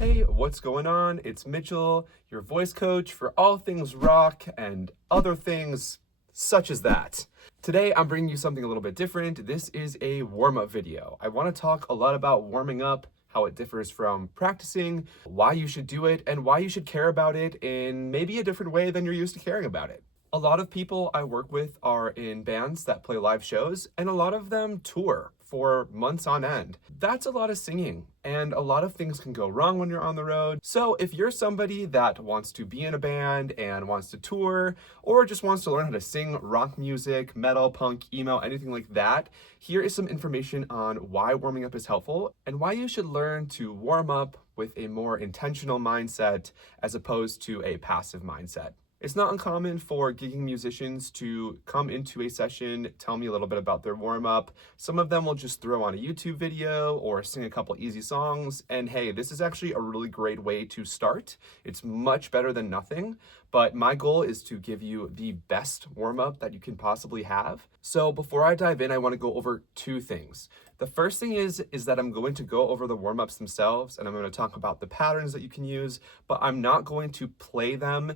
Hey, what's going on? It's Mitchell, your voice coach for all things rock and other things such as that. Today, I'm bringing you something a little bit different. This is a warm-up video. I want to talk a lot about warming up, how it differs from practicing, why you should do it, and why you should care about it in maybe a different way than you're used to caring about it. A lot of people I work with are in bands that play live shows, and a lot of them tour for months on end. That's a lot of singing, and a lot of things can go wrong when you're on the road. So if you're somebody that wants to be in a band and wants to tour, or just wants to learn how to sing rock music, metal, punk, emo, anything like that, here is some information on why warming up is helpful and why you should learn to warm up with a more intentional mindset as opposed to a passive mindset. It's not uncommon for gigging musicians to come into a session, tell me a little bit about their warm-up. Some of them will just throw on a YouTube video or sing a couple easy songs. And hey, this is actually a really great way to start. It's much better than nothing, but my goal is to give you the best warm-up that you can possibly have. So before I dive in, I want to go over two things. The first thing is that I'm going to go over the warm-ups themselves, and I'm going to talk about the patterns that you can use, but I'm not going to play them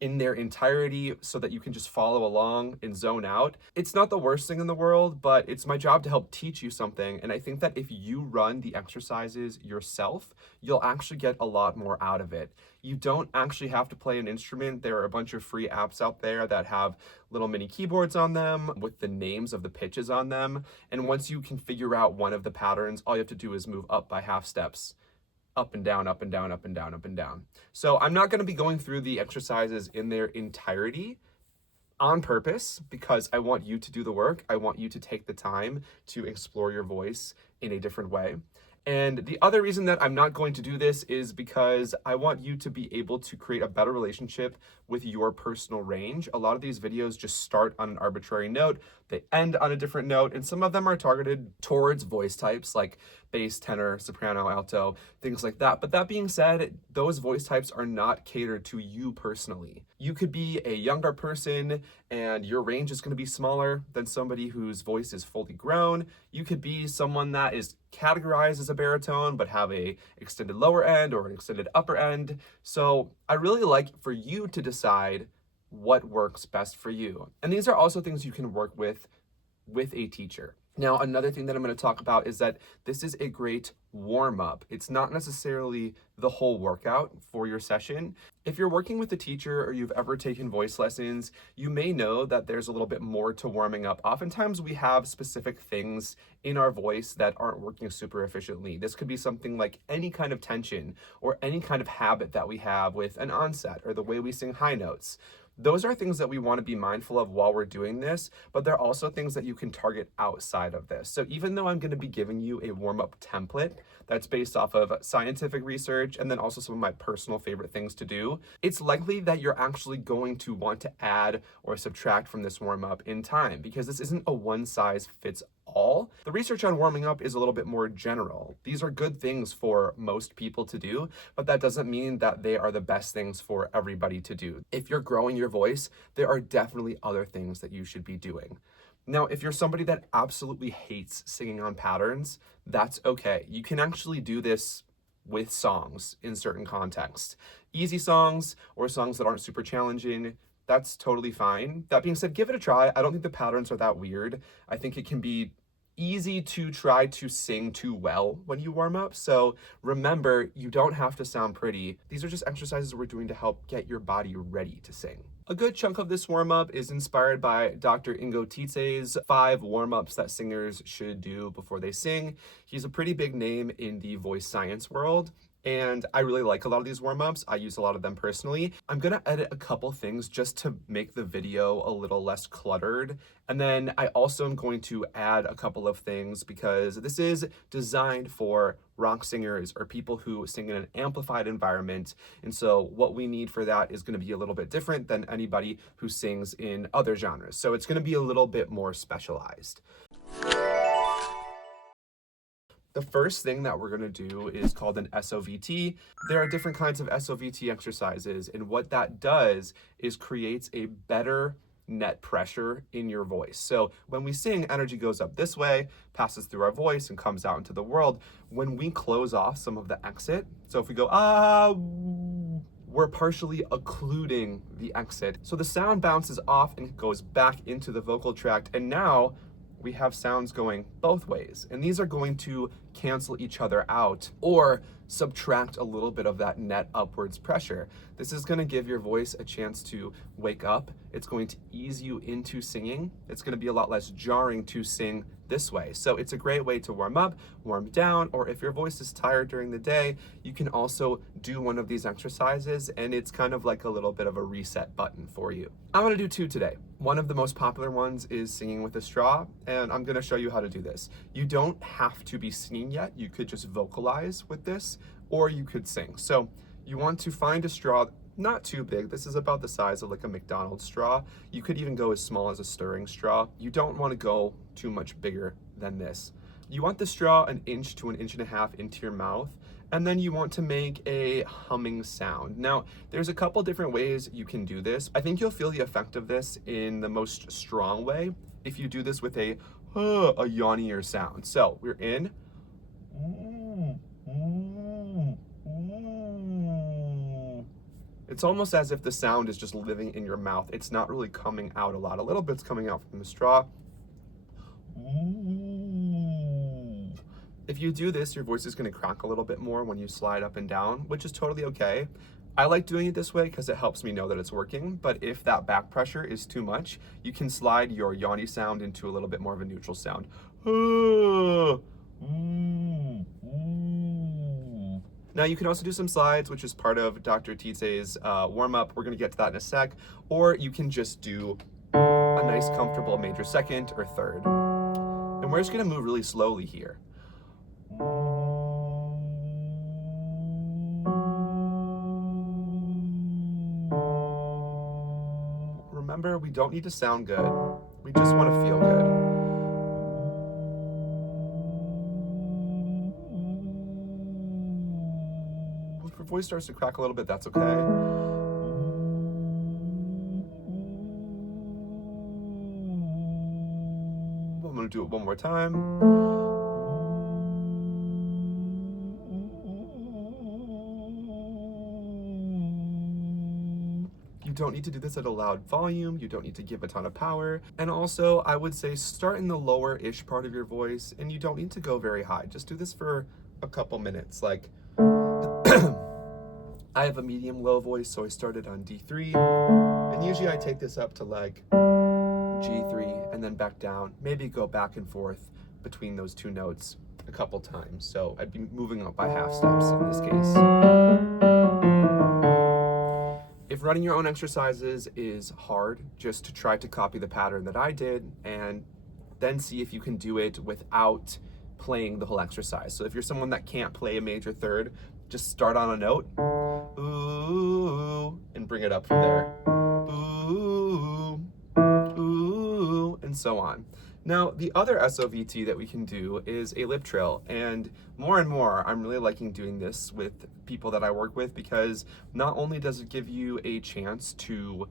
in their entirety so that you can just follow along and zone out. It's not the worst thing in the world, but it's my job to help teach you something. And I think that if you run the exercises yourself, you'll actually get a lot more out of it. You don't actually have to play an instrument. There are a bunch of free apps out there that have little mini keyboards on them with the names of the pitches on them. And once you can figure out one of the patterns, all you have to do is move up by half steps. Up and down, up and down, up and down, up and down. So I'm not going to be going through the exercises in their entirety on purpose because I want you to do the work. I want you to take the time to explore your voice in a different way. And the other reason that I'm not going to do this is because I want you to be able to create a better relationship with your personal range. A lot of these videos just start on an arbitrary note, they end on a different note, and some of them are targeted towards voice types like bass, tenor, soprano, alto, things like that. But that being said, those voice types are not catered to you personally. You could be a younger person and your range is going to be smaller than somebody whose voice is fully grown. You could be someone that is categorized as a baritone but have a extended lower end or an extended upper end. So I really like for you to decide what works best for you. And these are also things you can work with a teacher. Now, another thing that I'm going to talk about is that this is a great warm-up. It's not necessarily the whole workout for your session. If you're working with a teacher or you've ever taken voice lessons, you may know that there's a little bit more to warming up. Oftentimes we have specific things in our voice that aren't working super efficiently. This could be something like any kind of tension or any kind of habit that we have with an onset or the way we sing high notes. Those are things that we want to be mindful of while we're doing this, but they're also things that you can target outside of this. So even though I'm going to be giving you a warm-up template that's based off of scientific research and then also some of my personal favorite things to do, it's likely that you're actually going to want to add or subtract from this warm-up in time because this isn't a one-size-fits-all. The research on warming up is a little bit more general. These are good things for most people to do, but that doesn't mean that they are the best things for everybody to do. If you're growing your voice, there are definitely other things that you should be doing. Now, if you're somebody that absolutely hates singing on patterns, that's okay. You can actually do this with songs in certain contexts. Easy songs or songs that aren't super challenging, that's totally fine. That being said, give it a try. I don't think the patterns are that weird. I think it can be easy to try to sing too well when you warm up. So remember, you don't have to sound pretty. These are just exercises we're doing to help get your body ready to sing. A good chunk of this warm-up is inspired by Dr. Ingo Tietze's 5 warm-ups that singers should do before they sing. He's a pretty big name in the voice science world, and I really like a lot of these warm-ups. I use a lot of them personally. I'm gonna edit a couple things just to make the video a little less cluttered. And then I also am going to add a couple of things because this is designed for rock singers or people who sing in an amplified environment. And so what we need for that is gonna be a little bit different than anybody who sings in other genres. So it's gonna be a little bit more specialized. The first thing that we're going to do is called an SOVT. There are different kinds of SOVT exercises, and what that does is creates a better net pressure in your voice. So when we sing, energy goes up this way, passes through our voice, and comes out into the world. When we close off some of the exit, so if we go, we're partially occluding the exit. So the sound bounces off and goes back into the vocal tract, and now we have sounds going both ways. And these are going to cancel each other out or subtract a little bit of that net upwards pressure. This is going to give your voice a chance to wake up. It's going to ease you into singing. It's going to be a lot less jarring to sing this way. So it's a great way to warm up, warm down, or if your voice is tired during the day, you can also do one of these exercises, and it's kind of like a little bit of a reset button for you. I'm going to do two today. One of the most popular ones is singing with a straw, and I'm going to show you how to do this. You don't have to be singing yet. You could just vocalize with this, or you could sing. So you want to find a straw, not too big. This is about the size of like a McDonald's straw. You could even go as small as a stirring straw. You don't want to go too much bigger than this. You want the straw 1 inch to 1.5 inches into your mouth, and then you want to make a humming sound. Now, there's a couple different ways you can do this. I think you'll feel the effect of this in the most strong way if you do this with a yawnier sound. So we're in. It's almost as if the sound is just living in your mouth. It's not really coming out a lot. A little bit's coming out from the straw. If you do this, your voice is going to crack a little bit more when you slide up and down, which is totally okay. I like doing it this way because it helps me know that it's working, but if that back pressure is too much, you can slide your yawny sound into a little bit more of a neutral sound. Now you can also do some slides, which is part of Dr. Tite's warm-up. We're going to get to that in a sec. Or you can just do a nice comfortable major second or third. And we're just going to move really slowly here. Remember, we don't need to sound good. We just want to feel good. If your voice starts to crack a little bit, that's okay. I'm going to do it one more time. You don't need to do this at a loud volume. You don't need to give a ton of power. And also, I would say start in the lower-ish part of your voice, and you don't need to go very high. Just do this for a couple minutes. Like, I have a medium-low voice, so I started on D3. And usually I take this up to like G3 and then back down. Maybe go back and forth between those two notes a couple times. So I'd be moving up by half steps in this case. If running your own exercises is hard, just to try to copy the pattern that I did and then see if you can do it without playing the whole exercise. So if you're someone that can't play a major third, just start on a note, ooh, and bring it up from there, ooh, ooh, and so on. Now, the other SOVT that we can do is a lip trill, and more, I'm really liking doing this with people that I work with because not only does it give you a chance to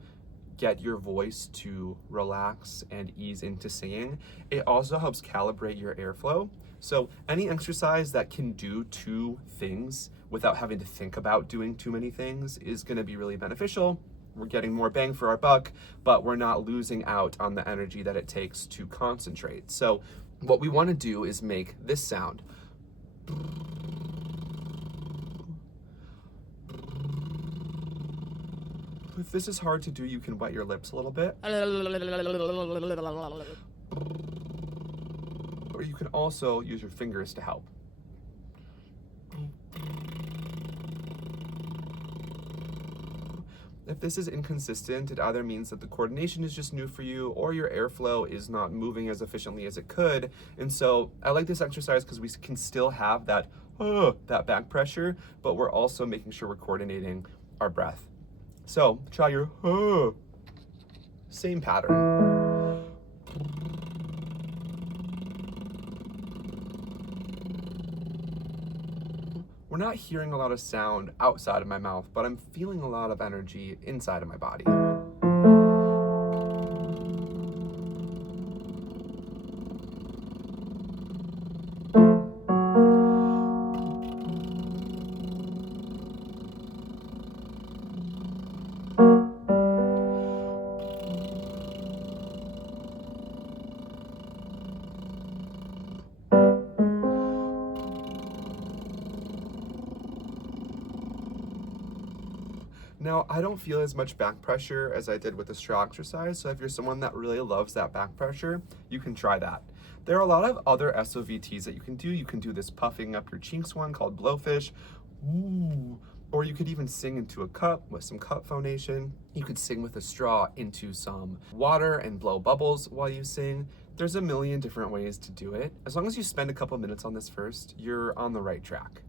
get your voice to relax and ease into singing, it also helps calibrate your airflow. So any exercise that can do two things without having to think about doing too many things is going to be really beneficial. We're getting more bang for our buck, but we're not losing out on the energy that it takes to concentrate. So what we want to do is make this sound. If this is hard to do, you can wet your lips a little bit. Or you can also use your fingers to help. If this is inconsistent, it either means that the coordination is just new for you or your airflow is not moving as efficiently as it could. And so I like this exercise because we can still have that back pressure, but we're also making sure we're coordinating our breath. So try your same pattern. We're not hearing a lot of sound outside of my mouth, but I'm feeling a lot of energy inside of my body. Now, I don't feel as much back pressure as I did with the straw exercise, so if you're someone that really loves that back pressure, you can try that. There are a lot of other SOVTs that you can do. You can do this puffing up your cheeks one called blowfish. Ooh. Or you could even sing into a cup with some cup phonation. You could sing with a straw into some water and blow bubbles while you sing. There's a million different ways to do it. As long as you spend a couple minutes on this first, you're on the right track.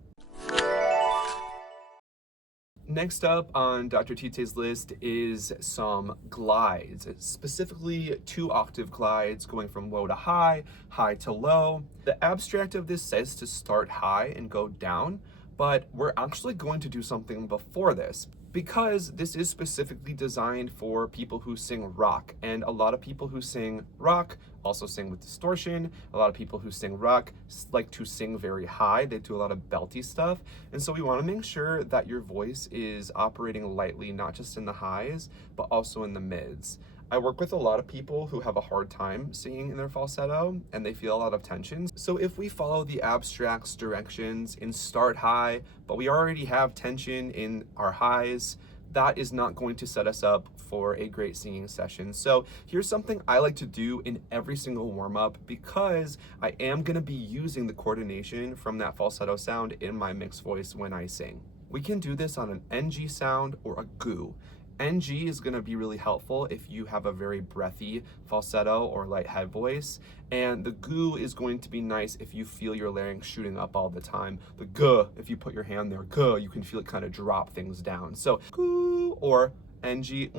Next up on Dr. Tite's list is some glides, specifically 2-octave glides going from low to high, high to low. The abstract of this says to start high and go down, but we're actually going to do something before this because this is specifically designed for people who sing rock, and a lot of people who sing rock also sing with distortion. A lot of people who sing rock like to sing very high. They do a lot of belty stuff, and so we want to make sure that your voice is operating lightly, not just in the highs, but also in the mids. I work with a lot of people who have a hard time singing in their falsetto and they feel a lot of tension. So if we follow the abstract's directions and start high, but we already have tension in our highs, that is not going to set us up for a great singing session. So here's something I like to do in every single warm-up because I am going to be using the coordination from that falsetto sound in my mixed voice when I sing. We can do this on an NG sound or a GU. NG is going to be really helpful if you have a very breathy falsetto or light head voice, and the GU is going to be nice if you feel your larynx shooting up all the time. The G, if you put your hand there, G, you can feel it kind of drop things down. So GU or NG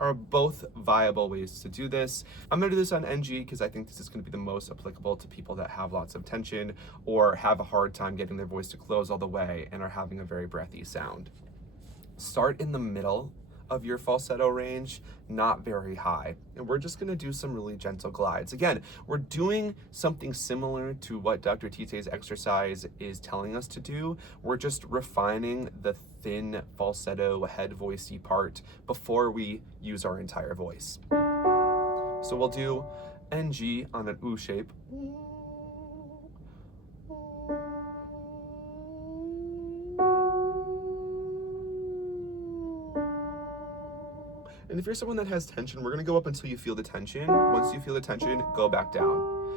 are both viable ways to do this. I'm going to do this on NG because I think this is going to be the most applicable to people that have lots of tension or have a hard time getting their voice to close all the way and are having a very breathy sound. Start in the middle of your falsetto range, not very high. And we're just gonna do some really gentle glides. Again, we're doing something similar to what Dr. Tite's exercise is telling us to do. We're just refining the thin falsetto head voicey part before we use our entire voice. So we'll do NG on an U shape. And if you're someone that has tension, we're gonna go up until you feel the tension. Once you feel the tension, go back down.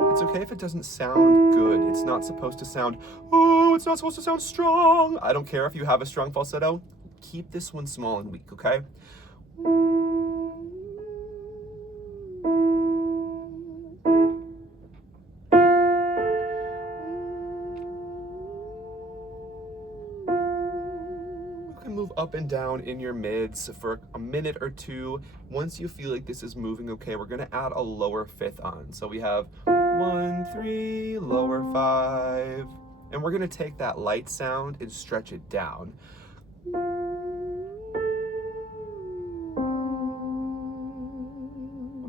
It's okay if it doesn't sound good. It's not supposed to sound, oh, it's not supposed to sound strong. I don't care if you have a strong falsetto. Keep this one small and weak, okay? Move up and down in your mids for a minute or two. Once you feel like this is moving okay, we're gonna add a lower fifth on. So we have 1, 3, lower 5, and we're gonna take that light sound and stretch it down.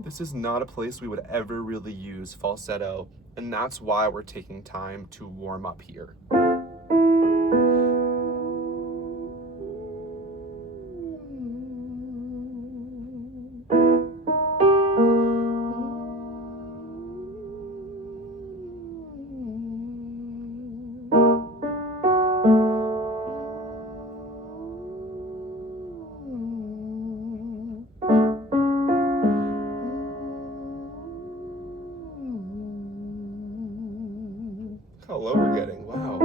This is not a place we would ever really use falsetto, and that's why we're taking time to warm up here. How low we're getting, wow.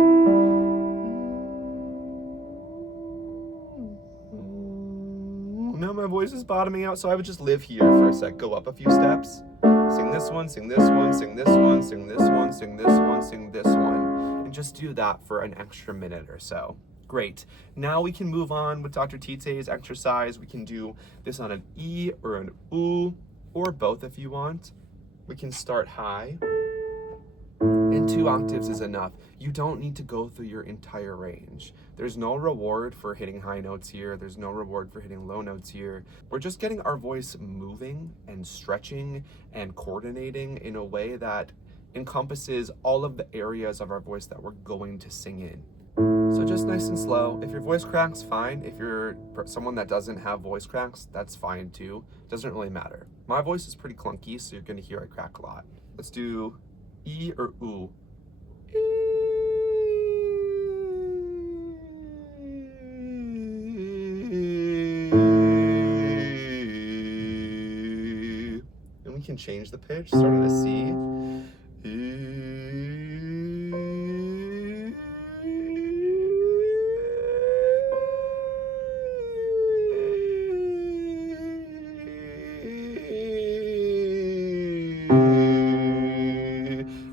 Now my voice is bottoming out, so I would just live here for a sec. Go up a few steps. Sing this one, sing this one, sing this one, sing this one, sing this one, sing this one. And just do that for an extra minute or so. Great. Now we can move on with Dr. Tite's exercise. We can do this on an E or an U, or both if you want. We can start high. And 2 octaves is enough. You don't need to go through your entire range. There's no reward for hitting high notes here. There's no reward for hitting low notes here. We're just getting our voice moving and stretching and coordinating in a way that encompasses all of the areas of our voice that we're going to sing in. So just nice and slow. If your voice cracks, fine. If you're someone that doesn't have voice cracks, that's fine too. Doesn't really matter. My voice is pretty clunky, so you're gonna hear I crack a lot. Let's do E or oo? And we can change the pitch, start on a C.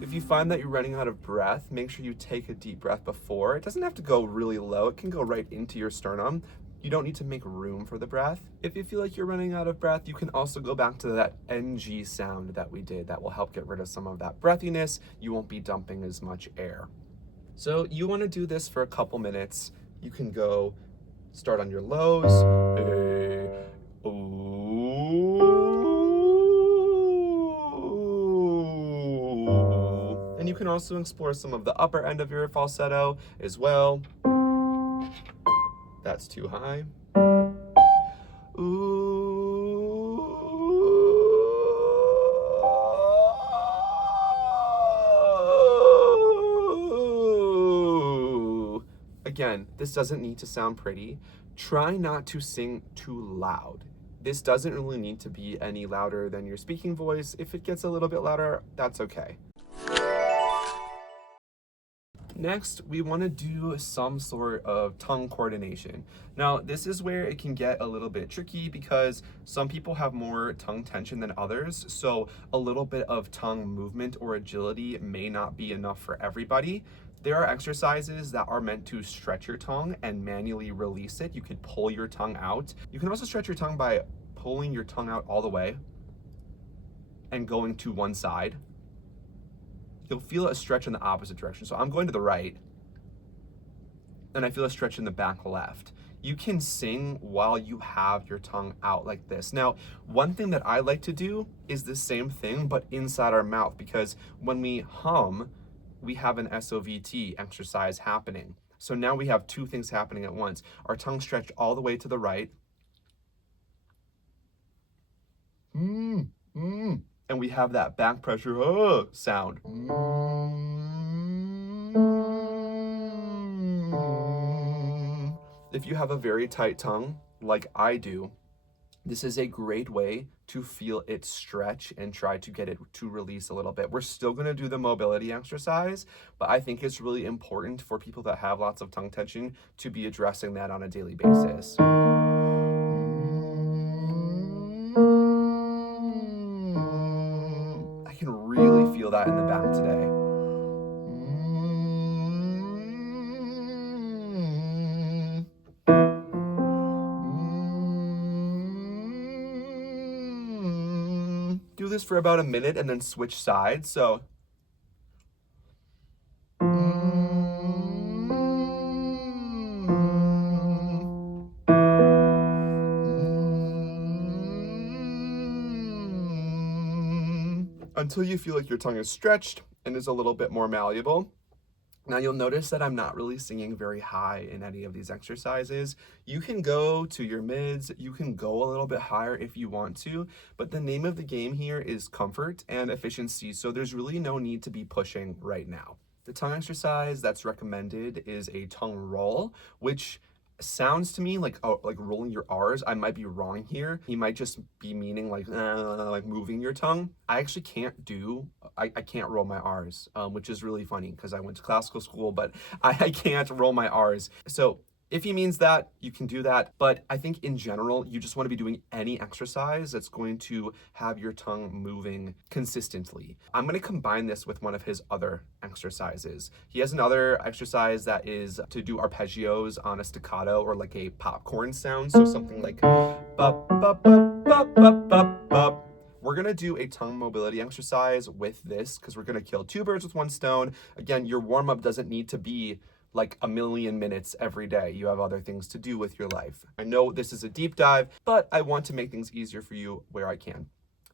If you find that you're running out of breath, make sure you take a deep breath before. It doesn't have to go really low. It can go right into your sternum. You don't need to make room for the breath. If you feel like you're running out of breath, you can also go back to that NG sound that we did. That will help get rid of some of that breathiness. You won't be dumping as much air. So you want to do this for a couple minutes. You can go start on your lows. And you can also explore some of the upper end of your falsetto as well. That's too high. Again, this doesn't need to sound pretty. Try not to sing too loud. This doesn't really need to be any louder than your speaking voice. If it gets a little bit louder, that's okay. Next, we want to do some sort of tongue coordination. Now, this is where it can get a little bit tricky because some people have more tongue tension than others, so a little bit of tongue movement or agility may not be enough for everybody. There are exercises that are meant to stretch your tongue and manually release it. You could pull your tongue out. You can also stretch your tongue by pulling your tongue out all the way and going to one side. You'll feel a stretch in the opposite direction. So I'm going to the right, and I feel a stretch in the back left. You can sing while you have your tongue out like this. Now, one thing that I like to do is the same thing, but inside our mouth, because when we hum, we have an SOVT exercise happening. So now we have two things happening at once. Our tongue stretched all the way to the right. And we have that back pressure sound. If you have a very tight tongue, like I do, this is a great way to feel it stretch and try to get it to release a little bit. We're still gonna do the mobility exercise, but I think it's really important for people that have lots of tongue tension to be addressing that on a daily basis. I can really feel that in the back today. Do this for about a minute and then switch sides. So until you feel like your tongue is stretched and is a little bit more malleable. Now you'll notice that I'm not really singing very high in any of these exercises. You can go to your mids, you can go a little bit higher if you want to, but the name of the game here is comfort and efficiency, so there's really no need to be pushing right now. The tongue exercise that's recommended is a tongue roll, which sounds to me like rolling your R's. I might be wrong here. You might just be meaning like moving your tongue. I actually I can't roll my R's, which is really funny because I went to classical school, but I can't roll my R's. So if he means that, you can do that. But I think in general, you just want to be doing any exercise that's going to have your tongue moving consistently. I'm going to combine this with one of his other exercises. He has another exercise that is to do arpeggios on a staccato or like a popcorn sound. So something like bup, bup, bup, bup, bup, bup, bup. We're gonna do a tongue mobility exercise with this because we're gonna kill two birds with one stone. Again, your warm-up doesn't need to be like a million minutes every day. You have other things to do with your life. I know this is a deep dive, but I want to make things easier for you where I can.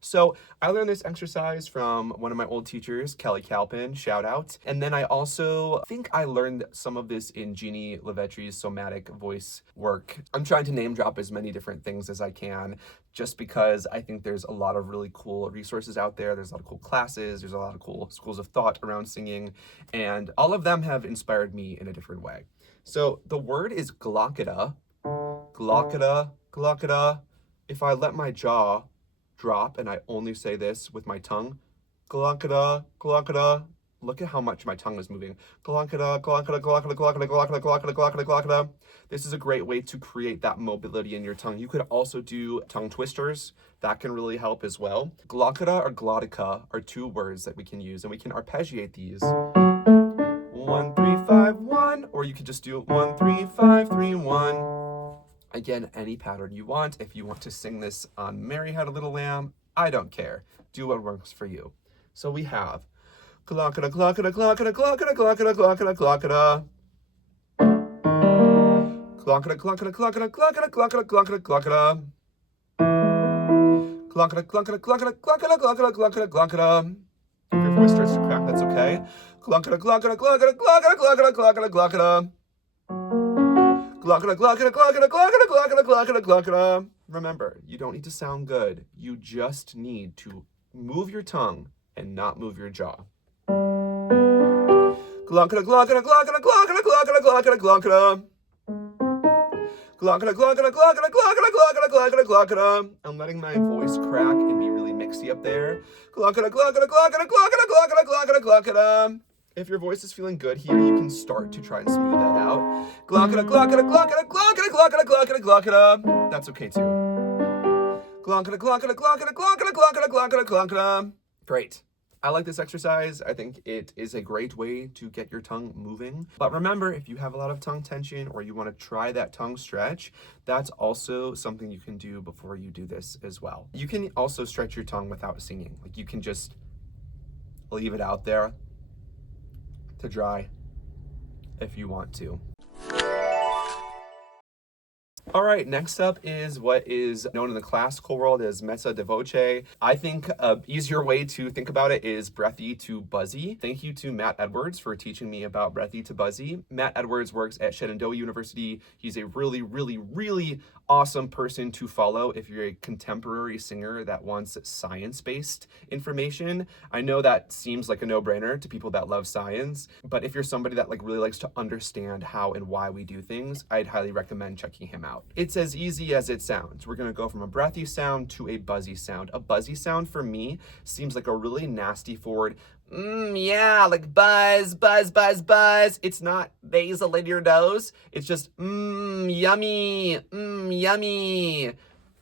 So I learned this exercise from one of my old teachers, Kelly Calpin, shout out. And then I also think I learned some of this in Jeannie Levetre's somatic voice work. I'm trying to name drop as many different things as I can, just because I think there's a lot of really cool resources out there. There's a lot of cool classes. There's a lot of cool schools of thought around singing. And all of them have inspired me in a different way. So the word is glockada, glockada, glockada. If I let my jaw drop and I only say this with my tongue, glockada, glockada. Look at how much my tongue is moving. Glockada, glockada, glockada, glockada, glockada, glockada, glockada, glockada. This is a great way to create that mobility in your tongue. You could also do tongue twisters. That can really help as well. Glockada or glottica are two words that we can use, and we can arpeggiate these. 1, 3, 5, 1, or you could just do 1, 3, 5, 3, 1. Again, any pattern you want. If you want to sing this on Mary Had a Little Lamb, I don't care. Do what works for you. So we have glockada, glockada, glockada, glockada, glockada, glockada, glockada. Glockada, glockada, glockada, glockada, glockada, glockada, glockada. Glockada, glockada, glockada, glockada, glockada, glockada, glockada. If your voice starts to crack, that's okay. Glockada, glockada, glockada, glockada, glockada, glockada, glockada. Glockada, glockada, glockada, glockada, glockada, glockada, glockada. Remember, you don't need to sound good. You just need to move your tongue and not move your jaw. Glockada, glockada, glockada, glockada, glockada, glockada, glockada. Glockada, glockada, glockada, glockada, glockada, glockada, glockada. I'm letting my voice crack and be really mixy up there. Glockada, glockada, glockada, glockada, glockada, glockada, glockada. If your voice is feeling good here, you can start to try and smooth that out. Glockada, glockada, glockada, glockada, glockada, glockada, glockada. That's okay too. Glockada, glockada, glockada, glockada, glockada, glockada, glockada. Great. I like this exercise. I think it is a great way to get your tongue moving. But remember, if you have a lot of tongue tension or you want to try that tongue stretch, that's also something you can do before you do this as well. You can also stretch your tongue without singing. Like, you can just leave it out there to dry if you want to. All right, next up is what is known in the classical world as mezza di voce. I think an easier way to think about it is breathy to buzzy. Thank you to Matt Edwards for teaching me about breathy to buzzy. Matt Edwards works at Shenandoah University. He's a really, really, really awesome person to follow if you're a contemporary singer that wants science-based information. I know that seems like a no-brainer to people that love science, but if you're somebody that really likes to understand how and why we do things, I'd highly recommend checking him out. It's as easy as it sounds. We're gonna go from a breathy sound to a buzzy sound. A buzzy sound for me seems like a really nasty forward, yeah, like buzz, buzz, buzz, buzz. It's not basal in your nose. It's just, yummy, yummy.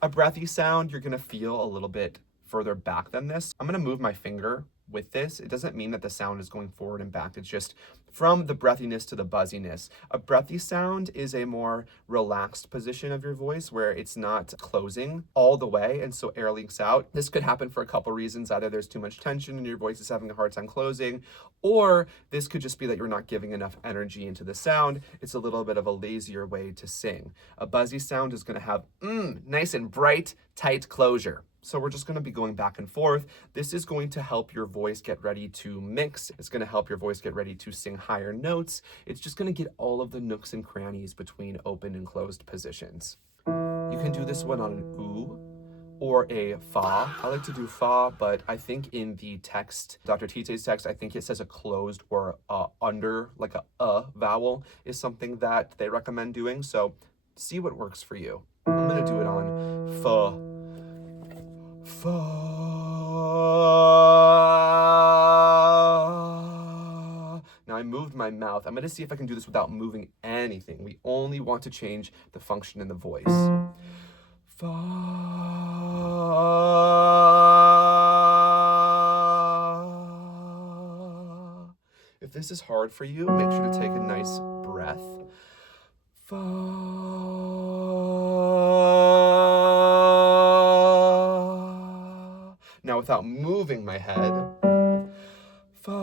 A breathy sound, you're gonna feel a little bit further back than this. I'm gonna move my finger with this. It doesn't mean that the sound is going forward and back. It's just from the breathiness to the buzziness. A breathy sound is a more relaxed position of your voice where it's not closing all the way and so air leaks out. This could happen for a couple reasons. Either there's too much tension and your voice is having a hard time closing, or this could just be that you're not giving enough energy into the sound. It's a little bit of a lazier way to sing. A buzzy sound is going to have nice and bright, tight closure. So we're just going to be going back and forth. This is going to help your voice get ready to mix. It's going to help your voice get ready to sing higher notes. It's just going to get all of the nooks and crannies between open and closed positions. You can do this one on an oo or a fa. I like to do fa, but I think in the text, Dr. Tite's text, I think it says a closed or under, like a vowel is something that they recommend doing. So see what works for you. I'm going to do it on fa. Fa. Now I moved my mouth. I'm going to see if I can do this without moving anything. We only want to change the function in the voice. Fa. If this is hard for you, make sure to take a nice breath. Fa. Now without moving my head, fa.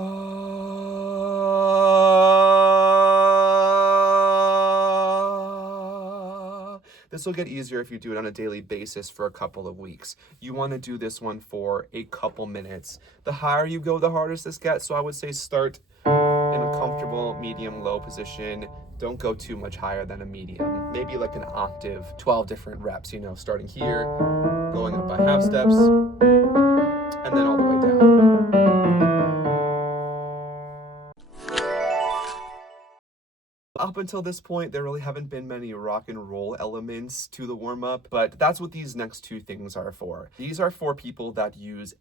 This will get easier if you do it on a daily basis for a couple of weeks. You want to do this one for a couple minutes. The higher you go, the harder this gets. So I would say start in a comfortable medium low position. Don't go too much higher than a medium. Maybe like an octave, 12 different reps, starting here, going up by half steps, and then all the way down. Up until this point, there really haven't been many rock and roll elements to the warm-up, but that's what these next two things are for. These are for people that use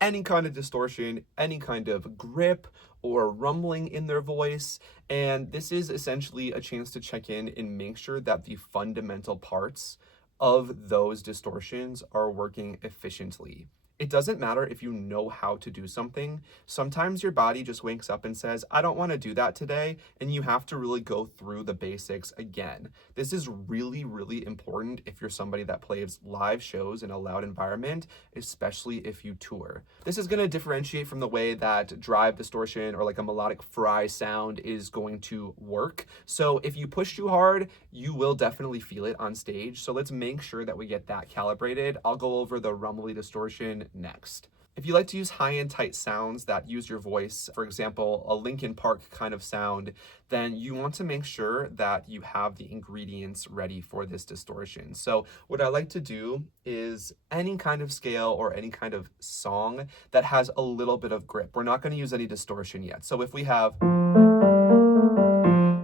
any kind of distortion, any kind of grip or rumbling in their voice, and this is essentially a chance to check in and make sure that the fundamental parts of those distortions are working efficiently. It doesn't matter if you know how to do something. Sometimes your body just wakes up and says, I don't want to do that today, and you have to really go through the basics again. This is really, really important if you're somebody that plays live shows in a loud environment, especially if you tour. This is going to differentiate from the way that drive distortion or like a melodic fry sound is going to work. So if you push too hard, you will definitely feel it on stage. So let's make sure that we get that calibrated. I'll go over the rumbly distortion next. If you like to use high and tight sounds that use your voice, for example, a Linkin Park kind of sound, then you want to make sure that you have the ingredients ready for this distortion. So what I like to do is any kind of scale or any kind of song that has a little bit of grip. We're not going to use any distortion yet. So if we have whoa,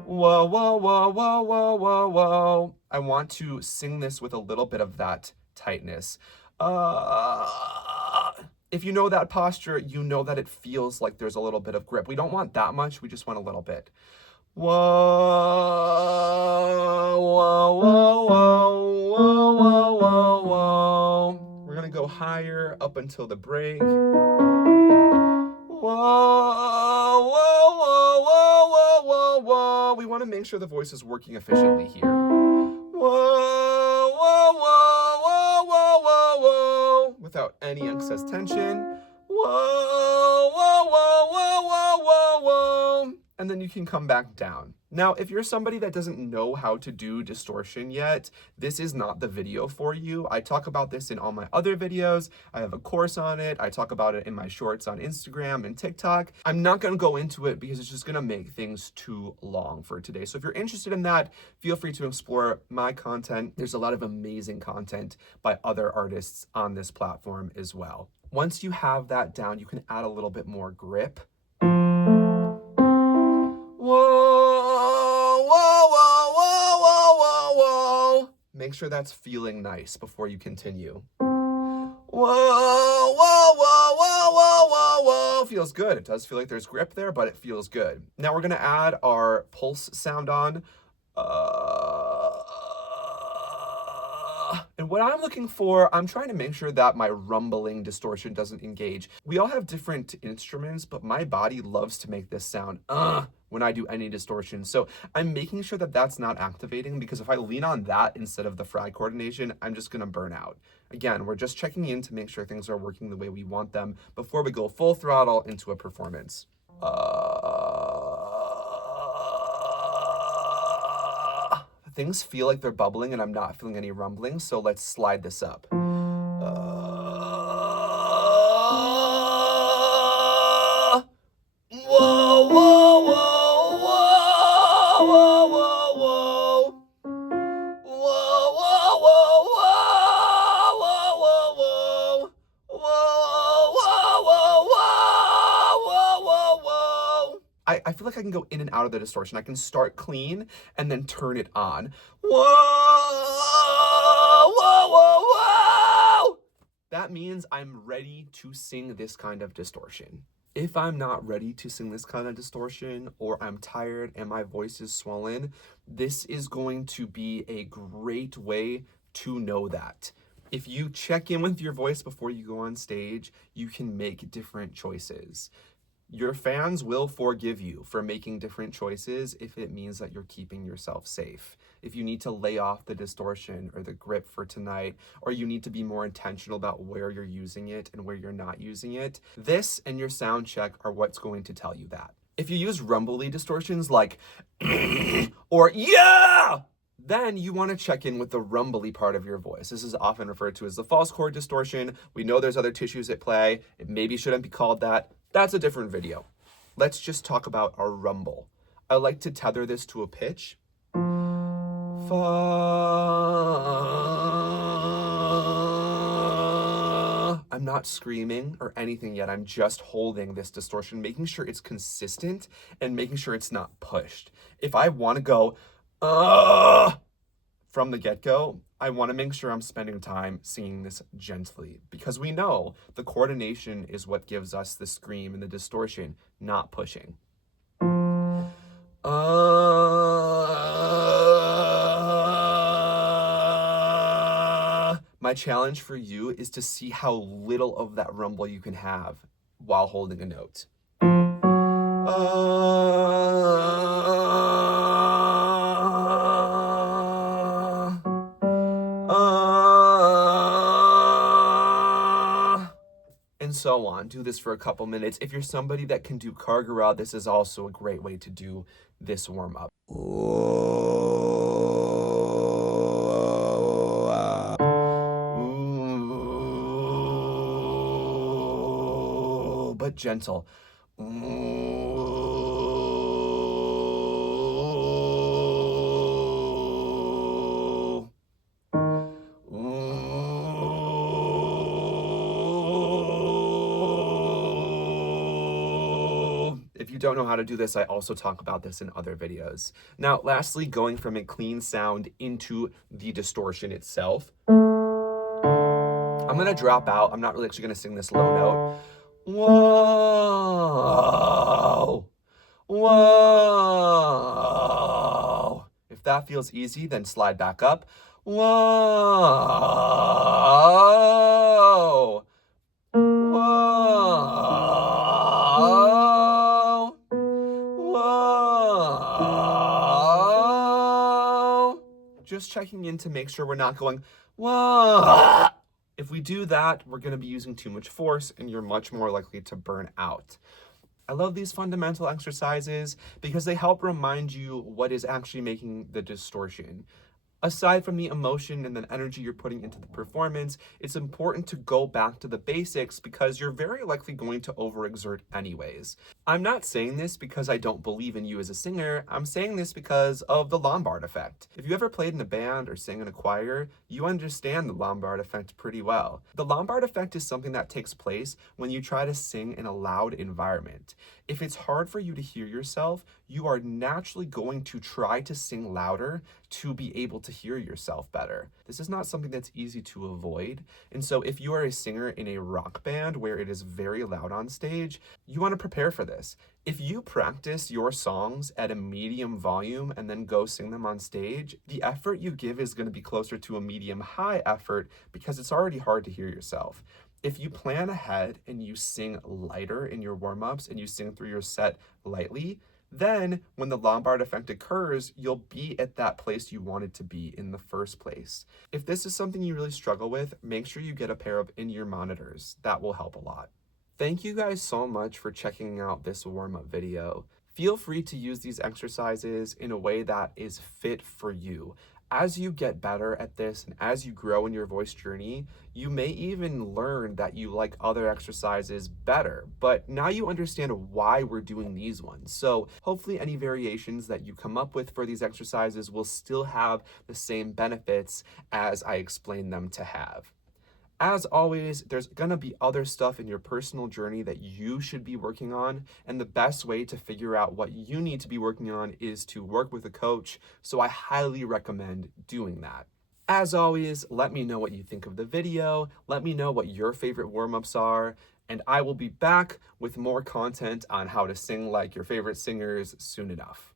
whoa, whoa, whoa, whoa, whoa, whoa, I want to sing this with a little bit of that tightness. If you know that posture, you know that it feels like there's a little bit of grip. We don't want that much, we just want a little bit. Whoa, whoa, whoa, whoa, whoa, whoa, whoa, whoa. We're gonna go higher up until the break. Whoa, whoa, whoa, whoa, whoa, whoa, whoa. We wanna make sure the voice is working efficiently here. Whoa, whoa, whoa, whoa, whoa, whoa, whoa, without any excess tension. Whoa, whoa, whoa, whoa, whoa, whoa, whoa. And then you can come back down. Now, if you're somebody that doesn't know how to do distortion yet, this is not the video for you. I talk about this in all my other videos. I have a course on it. I talk about it in my shorts on Instagram and TikTok. I'm not gonna go into it because it's just gonna make things too long for today. So if you're interested in that, feel free to explore my content. There's a lot of amazing content by other artists on this platform as well. Once you have that down, you can add a little bit more grip. Whoa, whoa, whoa, whoa, whoa, whoa, whoa. Make sure that's feeling nice before you continue. Whoa, whoa, whoa, whoa, whoa, whoa, whoa. Feels good. It does feel like there's grip there, but it feels good. Now we're gonna add our pulse sound on. And what I'm looking for, I'm trying to make sure that my rumbling distortion doesn't engage. We all have different instruments, but my body loves to make this sound when I do any distortion. So I'm making sure that that's not activating, because if I lean on that instead of the fry coordination, I'm just gonna burn out. Again, we're just checking in to make sure things are working the way we want them before we go full throttle into a performance. Things feel like they're bubbling and I'm not feeling any rumbling, so let's slide this up. Whoa, whoa, whoa, whoa, whoa, whoa, whoa. Whoa, whoa, whoa, whoa, whoa, whoa, whoa. Whoa, whoa, whoa, whoa, whoa, whoa, whoa. I feel like I can go in and out of the distortion. I can start clean and then turn it on. Whoa, whoa, whoa, whoa. That means I'm ready to sing this kind of distortion. If I'm not ready to sing this kind of distortion, or I'm tired and my voice is swollen, this is going to be a great way to know that. If you check in with your voice before you go on stage, you can make different choices. Your fans will forgive you for making different choices if it means that you're keeping yourself safe. If you need to lay off the distortion or the grip for tonight, or you need to be more intentional about where you're using it and where you're not using it, this and your sound check are what's going to tell you that. If you use rumbly distortions like or yeah, Then you want to check in with the rumbly part of your voice. This is often referred to as the false chord distortion. We know there's other tissues at play. It maybe shouldn't be called that. That's a different video. Let's just talk about our rumble. I like to tether this to a pitch. Fa. I'm not screaming or anything yet. I'm just holding this distortion, making sure it's consistent and making sure it's not pushed. If I want to go, from the get-go, I want to make sure I'm spending time singing this gently because we know the coordination is what gives us the scream and the distortion, not pushing. My challenge for you is to see how little of that rumble you can have while holding a note. And so on. Do this for a couple minutes. If you're somebody that can do Kargara, this is also a great way to do this warm-up. But gentle. If you don't know how to do this, I also talk about this in other videos. Now, lastly, going from a clean sound into the distortion itself. I'm gonna drop out. I'm not really actually gonna sing this low note. Whoa, whoa. If that feels easy, then slide back up. Whoa, whoa, whoa. Just checking in to make sure we're not going, whoa. If we do that, we're going to be using too much force and you're much more likely to burn out. I love these fundamental exercises because they help remind you what is actually making the distortion. Aside from the emotion and the energy you're putting into the performance, it's important to go back to the basics because you're very likely going to overexert anyways. I'm not saying this because I don't believe in you as a singer. I'm saying this because of the Lombard effect. If you ever played in a band or sang in a choir, you understand the Lombard effect pretty well. The Lombard effect is something that takes place when you try to sing in a loud environment. If it's hard for you to hear yourself, you are naturally going to try to sing louder to be able to hear yourself better. This is not something that's easy to avoid. And so if you are a singer in a rock band where it is very loud on stage, you want to prepare for this. If you practice your songs at a medium volume and then go sing them on stage, the effort you give is going to be closer to a medium-high effort because it's already hard to hear yourself. If you plan ahead and you sing lighter in your warm-ups and you sing through your set lightly, then when the Lombard effect occurs, you'll be at that place you wanted to be in the first place. If this is something you really struggle with, make sure you get a pair of in-ear monitors. That will help a lot. Thank you guys so much for checking out this warm-up video. Feel free to use these exercises in a way that is fit for you. As you get better at this and as you grow in your voice journey, you may even learn that you like other exercises better, but now you understand why we're doing these ones. So hopefully any variations that you come up with for these exercises will still have the same benefits as I explained them to have. As always, there's gonna be other stuff in your personal journey that you should be working on, and the best way to figure out what you need to be working on is to work with a coach, so I highly recommend doing that. As always, let me know what you think of the video, let me know what your favorite warm-ups are, and I will be back with more content on how to sing like your favorite singers soon enough.